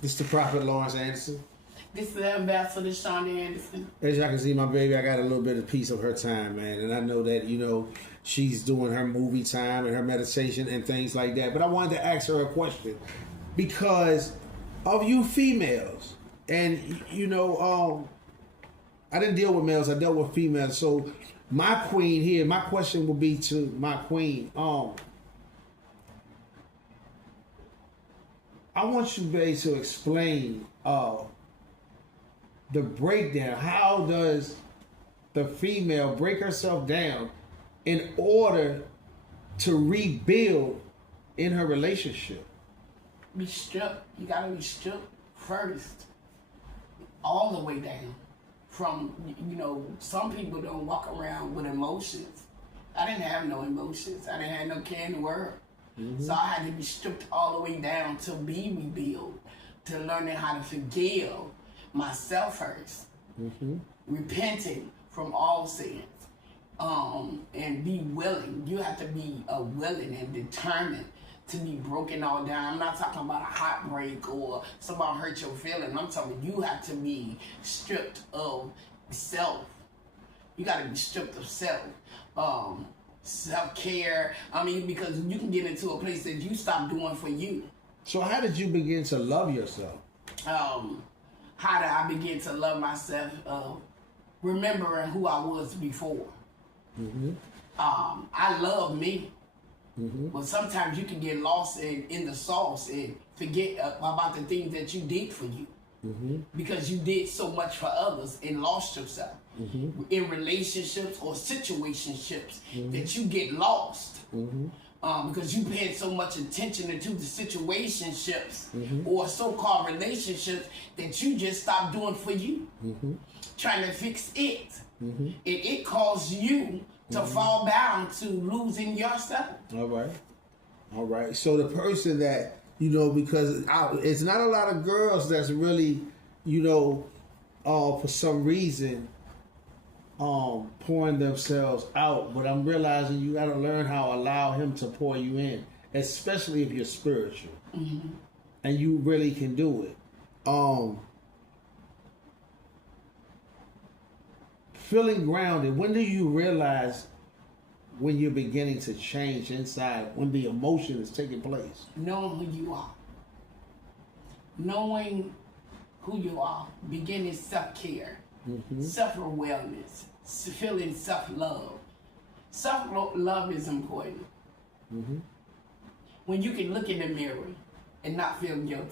This is the Prophet Lawrence Anderson. This is the Ambassador Shawnee Anderson. As y'all can see, my baby, I got a little bit of piece of her time, man. And I know that, she's doing her movie time and her meditation and things like that. But I wanted to ask her a question because of you females. And, I didn't deal with males, I dealt with females. So my queen here, my question will be to my queen. I want you, babe, to explain the breakdown. How does the female break herself down in order to rebuild in her relationship? Be stripped. You gotta be stripped first, all the way down. From, some people don't walk around with emotions. I didn't have no emotions. I didn't have no care in the world. Mm-hmm. So I had to be stripped all the way down to be rebuilt, to learning how to forgive myself first, repenting from all sins, and be willing. You have to be willing and determined to be broken all down. I'm not talking about a heartbreak or somebody hurt your feelings. I'm talking you have to be stripped of self. You got to be stripped of self. Self-care. Because you can get into a place that you stop doing for you. So how did you begin to love yourself? How did I begin to love myself? Remembering who I was before. Mm-hmm. I love me. Mm-hmm. But sometimes you can get lost in the sauce and forget about the things that you did for you. Mm-hmm. Because you did so much for others and lost yourself. Mm-hmm. In relationships or situationships, that you get lost. Mm-hmm. Because you paid so much attention into the situationships or so-called relationships that you just stopped doing for you. Mm-hmm. Trying to fix it. Mm-hmm. It caused you to fall down to losing yourself. All right. So the person that, because it's not a lot of girls that's really, for some reason, pouring themselves out. But I'm realizing you got to learn how to allow him to pour you in, especially if you're spiritual. Mm-hmm. And you really can do it. Feeling grounded, when do you realize when you're beginning to change inside, when the emotion is taking place? Knowing who you are. Knowing who you are. Beginning self-care. Self-awareness. Feeling self-love. Self-love is important. When you can look in the mirror and not feel guilty.